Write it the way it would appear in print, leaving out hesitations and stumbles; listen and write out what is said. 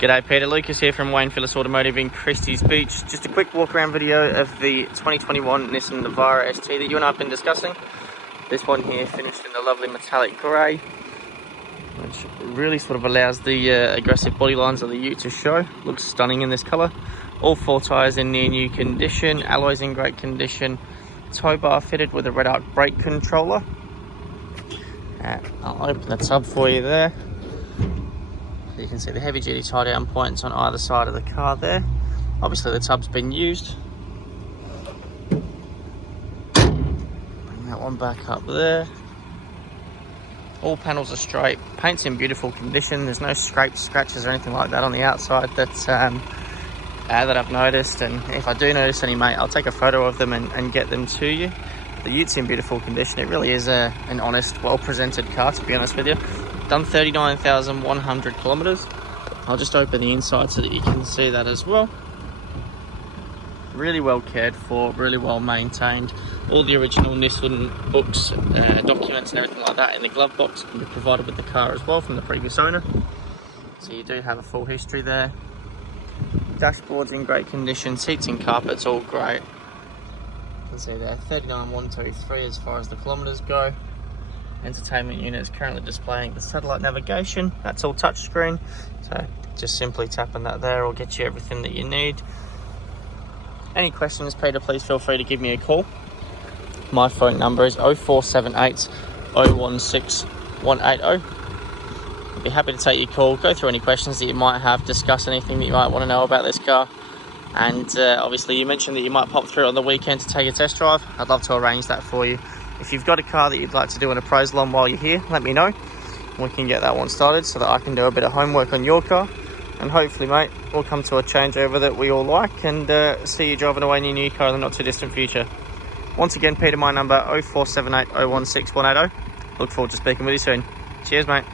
G'day Peter, Lucas here from Phillis Automotive in Christie's Beach. Just a quick walk around video of the 2021 Nissan Navara ST that you and I have been discussing. This one here finished in a lovely metallic grey, which really sort of allows the aggressive body lines of the ute to show. Looks stunning in this colour. All four tyres in near new condition, alloys in great condition, Towbar fitted with a red arc brake controller. I'll open the tub for you there. You can see the heavy duty tie down points on either side of the car there. Obviously the tub's been used. Bring that one back up there. All panels are straight, paint's in beautiful condition. There's no scrapes, scratches or anything like that on the outside that I've noticed, and if I do notice any, mate, I'll take a photo of them and get them to you. The ute's in beautiful condition. It really is an honest, well presented car, to be honest with you. Done 39,100 kilometers. I'll just open the inside so that you can see that as well. Really well cared for, really well maintained. All the original Nissan books, documents and everything like that in the glove box can be provided with the car as well from the previous owner. So you do have a full history there. Dashboard's in great condition, seats and carpets all great. You can see there 39,123 as far as the kilometers go. Entertainment unit is currently displaying the satellite navigation. That's all touchscreen, so just simply tapping that there will get you everything that you need. Any questions, Peter, please feel free to give me a call. My phone number is 0478 016 180. I'd be happy to take your call, go through any questions that you might have, discuss anything that you might want to know about this car. And obviously you mentioned that you might pop through on the weekend to take a test drive. I'd love to arrange that for you. If you've got a car that you'd like to do an appraisal on while you're here, let me know. We can get that one started so that I can do a bit of homework on your car. And hopefully, mate, we'll come to a changeover that we all like and see you driving away in your new car in the not too distant future. Once again, Peter, my number 0478 016 180. Look forward to speaking with you soon. Cheers, mate.